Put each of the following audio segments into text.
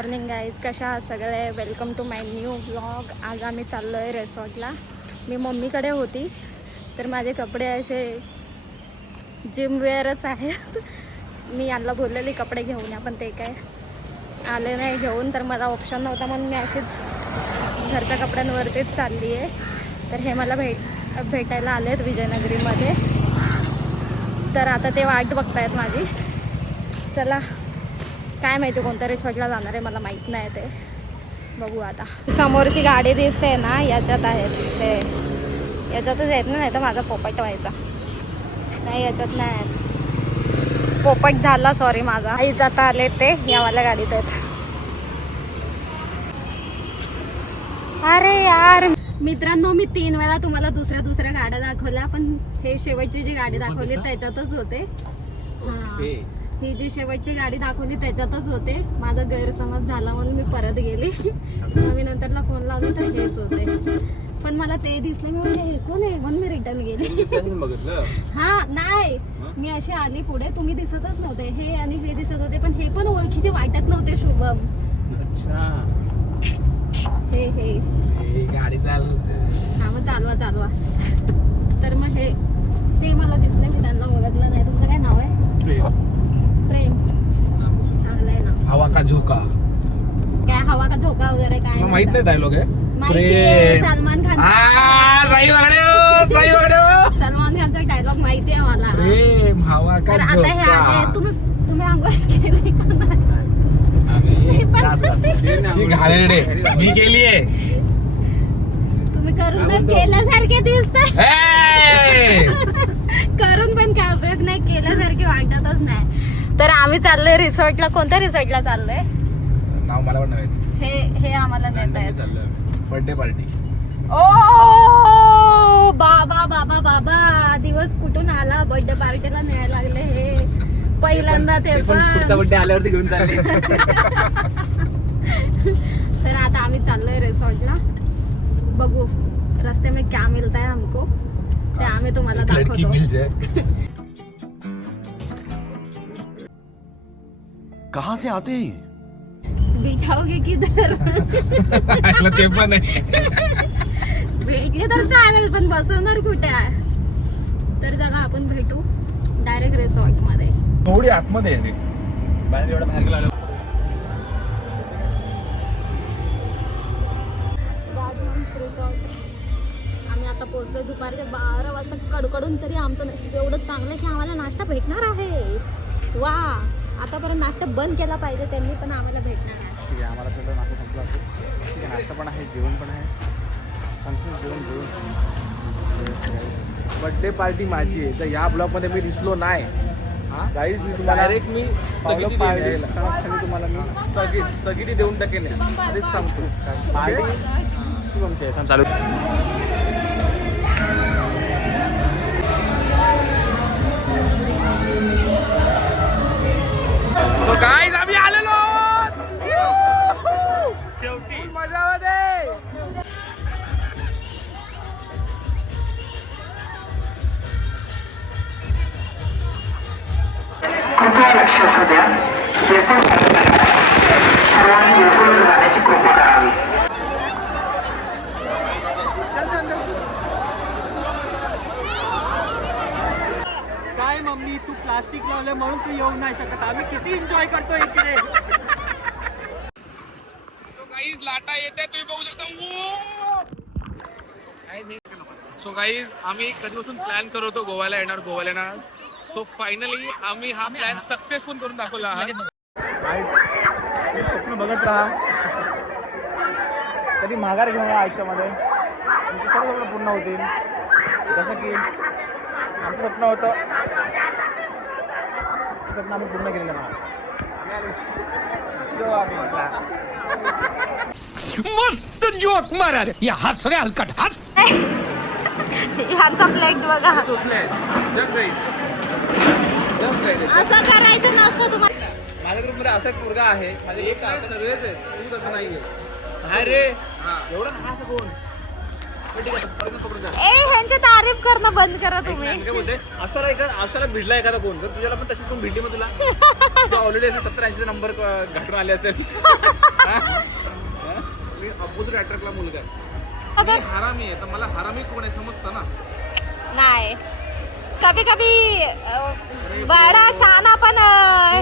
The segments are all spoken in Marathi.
मॉर्निंग गाईज, कशा आहात सगळे. Welcome to my new vlog. आज आम्ही चाललो आहे रिसॉर्टला. मी मम्मीकडे होती तर माझे कपडे असे जिमवेअरच आहेत. मी यांना बोललेली कपडे घेऊन या, पण ते काय आले नाही घेऊन. तर मला ऑप्शन नव्हता म्हणून मी अशीच घरच्या कपड्यांवरतीच चालली आहे. तर हे मला भेटायला आले आहेत विजयनगरीमध्ये. तर आता ते वाट बघतायत माझी. चला, काय माहिती कोणत्या रिसॉर्टला जाणार आहे, मला माहीत नाही. ते बघू आता. समोरची गाडी दिसते ना, याच्यात आहेत ते, याच्यातच आहेत ना, नाही तर माझा पोपट व्हायचा. नाही, याच्यात नाही आहेत. पोपट झाला, सॉरी माझा. आई जाता आले ते यावाल्या गाडीत आहेत. अरे यार मित्रांनो, मी 3 वेळा तुम्हाला दुसऱ्या गाड्या दाखवल्या, पण हे शेवटची जी गाडी दाखवली त्याच्यातच होते. हां, ही जी शेवटची गाडी दाखवली त्याच्यातच होते. माझा गैरसमज झाला म्हणून मी परत गेली. मी नंतरला फोन लावला तर हेच होते, पण मला ते दिसले. मी म्हणजे हे कोण आहे म्हणून मी रिटर्न गेली. हा नाही, मी अशी आली पुढे, तुम्ही दिसतच नव्हते. हे आणि हे दिसत होते, पण हे पण ओळखीचे वाटत नव्हते. शुभम, हे गाडी चालवते. हा, मग चालवा. तर मग हे ते मला दिसले, मी त्यांना ओळखलं नाही. तुमचं काय नाव आहे? प्रेम. चांगलं आहे ना. हवा का झोका. काय हवा का झोका वगैरे काय माहित नाही डायलॉग आहे. सलमान खान. सलमान खानचा डायलॉग माहिती आहे मला. प्रेम हवा का तर आता हे आले. तुम्ही आंघोळ केली का नाही? मी केली आहे. तुम्ही करून पण केल्यासारखे दिसत. करून पण काय उपयोग नाही, केल्यासारखे वाटतच नाही. तर आम्ही चाललोय रिसॉर्टला. कोणत्या रिसॉर्टला चाललोय? नाव मला पण नाही. हे आम्हाला देत आहेत. Birthday party. ओ बाबा, दिवस कुठून आला? बर्थडे पार्टीला न्यायला लागले हे पहिल्यांदा. ते पण पुढचा बर्थडे आल्यावरती घेऊन चालले. तर आता आम्ही चाललोय रिसॉर्टला. बघू रस्ते में क्या मिलता है हमको, ते आम्ही तुम्हाला दाखवतो. कहाँ से आते हैं? बिठाओगे किधर? ते पण आहे. भेटले तर चालेल, पण बसवणार कुठे आहे? तर चला आपण भेटू डायरेक्ट रिसॉर्ट मध्ये. थोडी आतमध्ये आहे. बाहेर एवढं बाहेर गेला. आम्ही आता पोहोचलोय दुपारच्या 12 वाजता. कडकडून तरी आमचं नशीब एवढं चांगलं की आम्हाला नाश्ता भेटणार आहे. वा, आतापर्यंत नाश्ता बंद केला पाहिजे त्यांनी, पण आम्हाला भेटणार आहे. ठीक आहे, आम्हाला सगळं नाश्ता संपला असेल. ठीक आहे, नाश्ता पण आहे, जेवण पण आहे. जेवण बर्थडे पार्टी माझी आहे. जर या ब्लॉगमध्ये मी दिसलो नाही, गाईज मी तुम्हाला डायरेक्ट मी स्थगिती देईन. तुम्हाला मी स्थगिती देऊन टाकेन, आधीच सांगतो. पार्टी तुमची आहे चालू. सो गाईज, आम्ही आलेलो शेवटी मजामध्ये. कृपया लक्ष असू द्या. जयपूर सर्वांनी जयपूरवर जाण्याची कृपा करावी. काय मम्मी, तू प्लास्टिक लावलं म्हणून तू येऊ नाही शकत. आम्ही किती एन्जॉय करतो इकडे. सो गाईज, लाटा येते, तुम्ही बघू शकता. सो गाईज, आम्ही कधीपासून प्लॅन करत होतो गोव्याला येणार. सो फायनली आम्ही हा प्लॅन सक्सेसफुल करून दाखवला आहात. स्वप्न बघत राहा, कधी माघार घेऊन या आयुष्यामध्ये. तुमचे सर्व स्वप्न पूर्ण होतील. जसं की आमचं स्वप्न होतं, ते स्वप्न आम्ही पूर्ण केलेलं नाही. मस्त जोक मारा रे. या हात सगळे हलकट हात. ह्यांचा प्लेट बघा. जग जाईल. असं करायचं नसतं तुम्हाला. माझ्या ग्रुपमध्ये असा एक मुलगा आहे, माझे एक सगळेच आहे, तू तसं नाहीये. अरे एवढं हा असं कोण ठीक आहे परत पकडून जा. ए ह्यांची तारीफ करणं बंद करा तुम्ही. मी काय बोलते असाला असाला भिडला एखादा कोण तर तुझ्याला पण तशीच कोण भिडली मग तुला ऑलरेडी असे 70-80 नंबर घाटून आले असेल. मी अपोजिट अट्रॅक्टला मुलगा आहे. मी हरामी आहे तर मला हरामी कोण आहे समजतं ना. नाही कभी कभी बड़ा शाना पण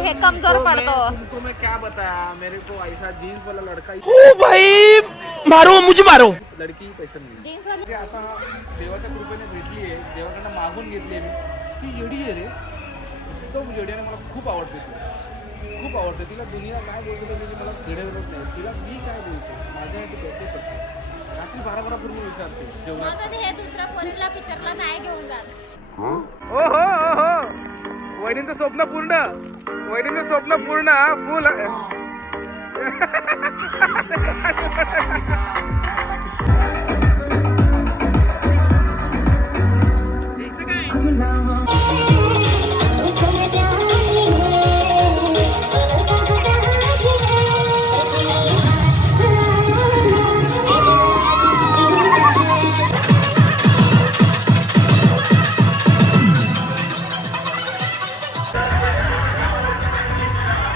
हे कमजोर पडतो. तुमको मैं क्या बताया मेरे को ऐसा जीन्स वाला लड़का ओ भाई मारो मुझे मारो. लड़की पसंद नाही. जीन्स वाली ते आता देवाच्या कृपेने भेटली आहे देवाकडनं मागून घेतली आहे मी ती येडी आहे रे. तो येड्याने मला खूप आवडते ती खूप आवडते. तिला दुनिया काय बोलतो म्हणजे मला घडवत नाही. तिला मी काय बोलतो माझ्यासाठी करते करते. रात्री 12 पूर्ण विचारते जेवणात. म्हणून हे दुसऱ्या पोरीला पिक्चरला नाही घेऊन जात. ओ हो वहिनींचं स्वप्न पूर्ण वहिनींचं स्वप्न पूर्ण फुल.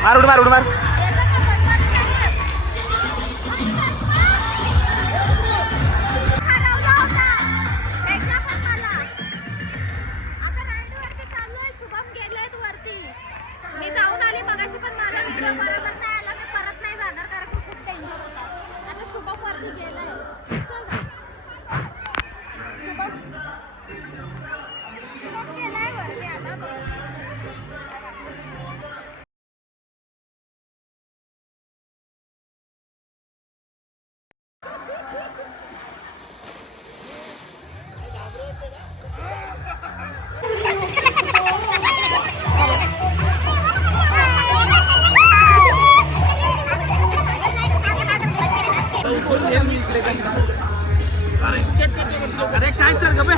मार उड मार. मी जाऊन आली मगाशी पण माझा व्हिडिओ बरोबर नाही आला. मी परत नाही जाणार कारण की खूप डेंजर होता. आता शुभम वरती गेलाय. शुभम गेलाय वरती आता बघ. अरे काय चल गं बे.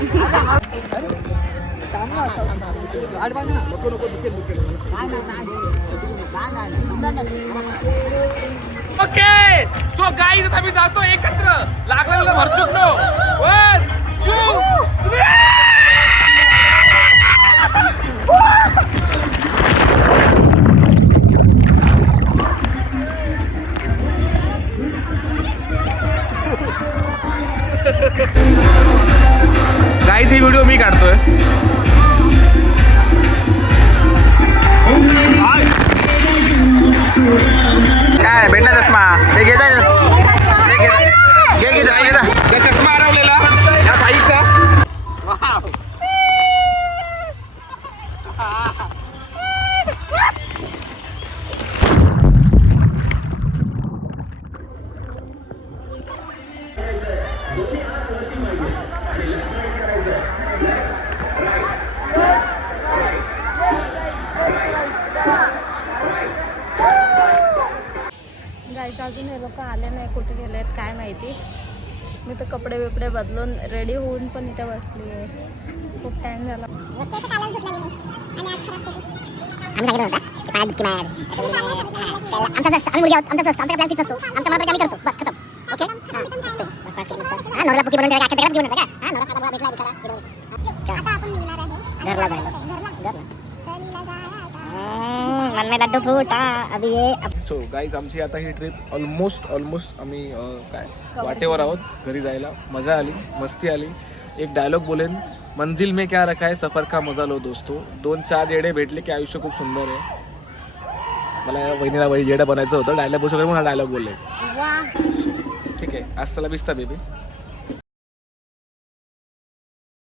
ओके सो गाईज आता मी जातो एकत्र लागला भरचूक नो. 1 2 3. गाईज ही व्हिडिओ मी काढतोय. काय भेटला चष्मा हे घे घे चष्मा हरवलेला या बाईचा. वाव. गाईच अजून हे लोक आले नाही. कुठे गेले आहेत काय माहिती. मी तर कपडे बिपडे बदलून रेडी होऊन पण इथे बसली आहे. खूप टाइम झाला. मन में लड्डू फूटा अभी ये. सो गाईज आमची आता ही ट्रिप ऑलमोस्ट आम्ही काय वाटेवर आहोत घरी जायला. मजा आली मस्ती आली. एक डायलॉग बोलेन मंजिल में क्या रखा है सफर का मजा लो दोस्तों. 2-4 येडे भेटले की आयुष्य खूप सुंदर आहे. मला या वहिनीला येडं बनायचं होतं डायलॉग बोलू शकतो म्हणून हा डायलॉग बोलले. ठीक आहे आज चला बिस्ता बेबी.